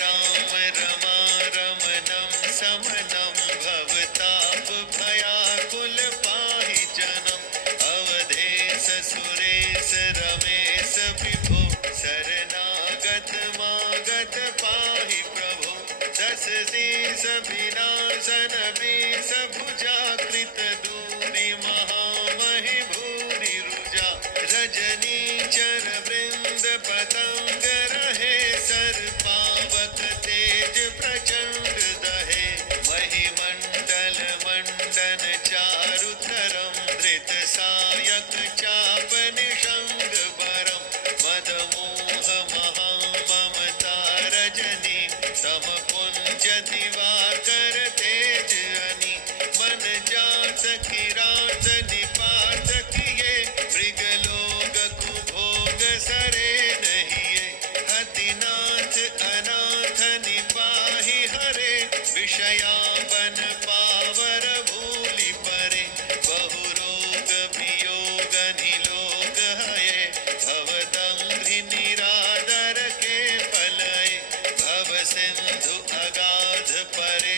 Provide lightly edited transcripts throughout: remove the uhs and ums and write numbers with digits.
राम रमारमणं समनं भवताप भयाकुल पाहि जनम अवधेश सुरेश रमेश विभो शरणागत मागत पाहि प्रभो दस शीस विनाशन बीस भुजाकृत दूरी महामहि भूरि रुजा रजनी चर वृंद पतंग रहे सर पावक तेज प्रचंड दहे महिमंडल मंडन चारु धरम धृत सायक चाप निषंग बरम मद मोह महा ममता रजनी तम कुंज दिवाकर तेज अनी मन जात किरात निपात किए मृगलोक कुभोग सरे नहिए हतिनाथ अनाथ निपाहि हरे विषयावन पावर भूलि परे बहुरोग वियोग निलोग हये भवदंघ्रि निरादर के पलये भव सिंधु अगाध परे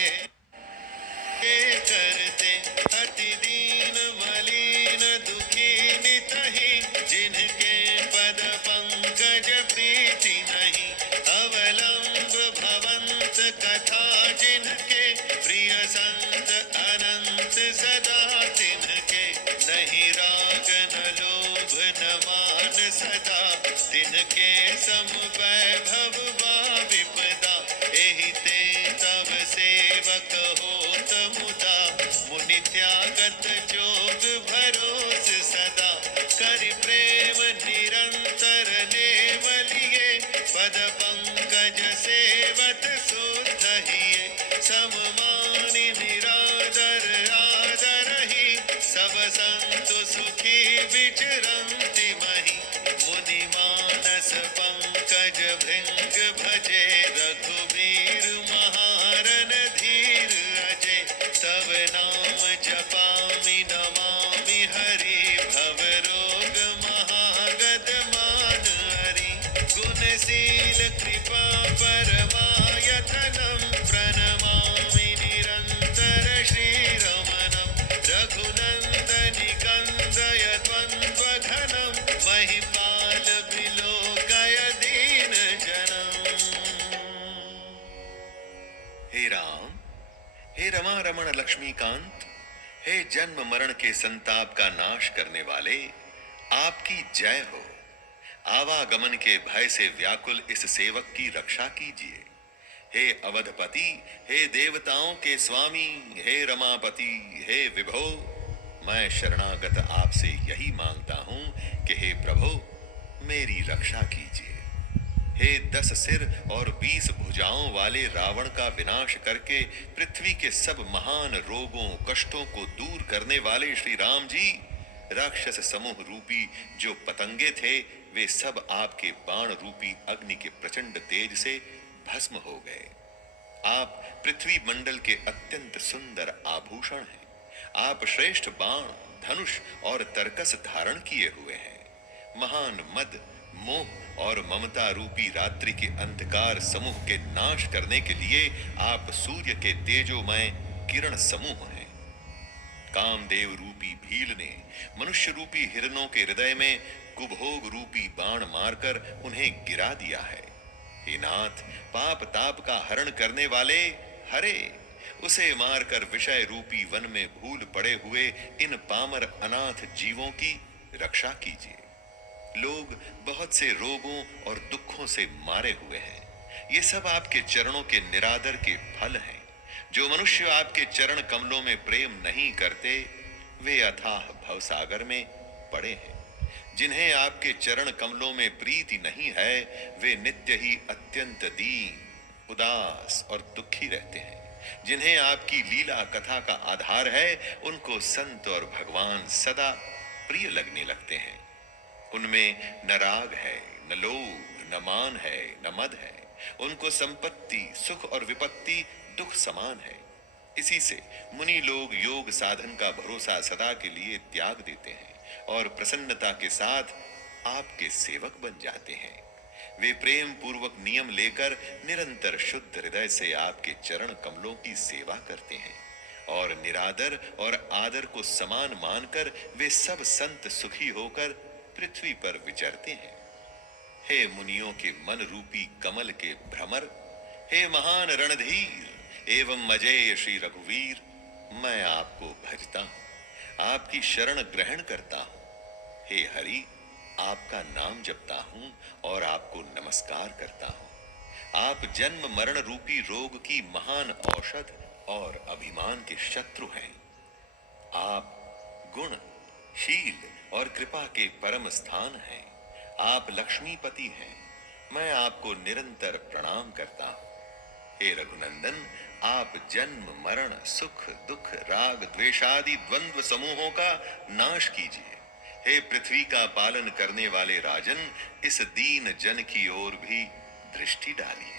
करते अति दीन मलिन दुखी नितहि जिनके पद पंकज प्रीति नहीं अवलंब भवंत कथा जिनके प्रिय संत अनंत सदा तिनके नहीं राग न लोभ न मान सदा तिनके सम वैभव वा विपदा एहि ते तव सेवक होत मुदा मुनि त्यागत जोग भरोस सदा कर प्रेम निरंतर नेवलिए पद पंकज सेवत सुधहिए सम मानि निरादर आदरहि सब संत सुखी विचरंति महि मुनि मानस पंकज भृंग भजे रघुवीर महारन धीर अजय तव नाम जपामि नमामि हरि भव रोग महागद मान हरि गुणशील कृपा परमायतनम प्रणमामि निरंतर श्रीरमणम रघुनंदनि कंदय द्वंद्व घनम महिपाल विलोकय दीन जनम। हे राम, हे रमा रमण लक्ष्मीकांत, हे जन्म मरण के संताप का नाश करने वाले, आपकी जय हो। आवागमन के भय से व्याकुल इस सेवक की रक्षा कीजिए। हे अवधपति, हे देवताओं के स्वामी, हे रमापति, हे विभो, मैं शरणागत आपसे यही मांगता हूं कि हे प्रभु मेरी रक्षा कीजिए। हे 10 सिर और 20 भुजाओं वाले रावण का विनाश करके पृथ्वी के सब महान रोगों कष्टों को दूर करने वाले श्री राम जी, राक्षस समूह रूपी जो पतंगे थे वे सब आपके बाण रूपी अग्नि के प्रचंड तेज से भस्म हो गए। आप पृथ्वी मंडल के अत्यंत सुंदर आभूषण हैं। आप श्रेष्ठ बाण, धनुष और तरकस धारण किए हुए हैं। महान मद, मोह और ममता रूपी रात्रि के अंधकार समूह के नाश करने के लिए आप सूर्य के तेजोमय किरण समूह हैं। कामदेव रूपी भील ने मनुष्य रूपी हिरणों के हृदय में कुभोग रूपी बाण मारकर उन्हें गिरा दिया है। हे नाथ, पाप ताप का हरण करने वाले हरे, उसे मारकर विषय रूपी वन में भूल पड़े हुए इन पामर अनाथ जीवों की रक्षा कीजिए। लोग बहुत से रोगों और दुखों से मारे हुए हैं। ये सब आपके चरणों के निरादर के फल हैं। जो मनुष्य आपके चरण कमलों में प्रेम नहीं करते वे अथाह भवसागर में पड़े हैं। जिन्हें आपके चरण कमलों में प्रीति नहीं है वे नित्य ही अत्यंत दीन, उदास और दुखी रहते हैं। जिन्हें आपकी लीला कथा का आधार है उनको संत और भगवान सदा प्रिय लगने लगते हैं। उनमें न राग है, न लोभ, न मान है, न मद है। उनको संपत्ति, सुख और विपत्ति दुख समान है। इसी से मुनि लोग योग साधन का भरोसा सदा के लिए त्याग देते हैं और प्रसन्नता के साथ आपके सेवक बन जाते हैं। वे प्रेम पूर्वक नियम लेकर निरंतर शुद्ध हृदय से आपके चरण कमलों की सेवा करते हैं और निरादर और आदर को समान मानकर वे सब संत सुखी होकर पृथ्वी पर विचरते हैं। हे मुनियों के मन रूपी कमल के भ्रमर, हे महान रणधीर एवं अजेय श्री रघुवीर, मैं आपको भजता हूं, आपकी शरण ग्रहण करता हूं। हे हरि, आपका नाम जपता हूं और आपको नमस्कार करता हूं। आप जन्म मरण रूपी रोग की महान औषध और अभिमान के शत्रु हैं। आप गुण, शील और कृपा के परम स्थान हैं। आप लक्ष्मीपति हैं। मैं आपको निरंतर प्रणाम करता हूं। हे रघुनंदन, आप जन्म मरण सुख दुख राग द्वेषादि द्वंद्व समूहों का नाश कीजिए। हे पृथ्वी का पालन करने वाले राजन, इस दीन जन की ओर भी दृष्टि डालिए।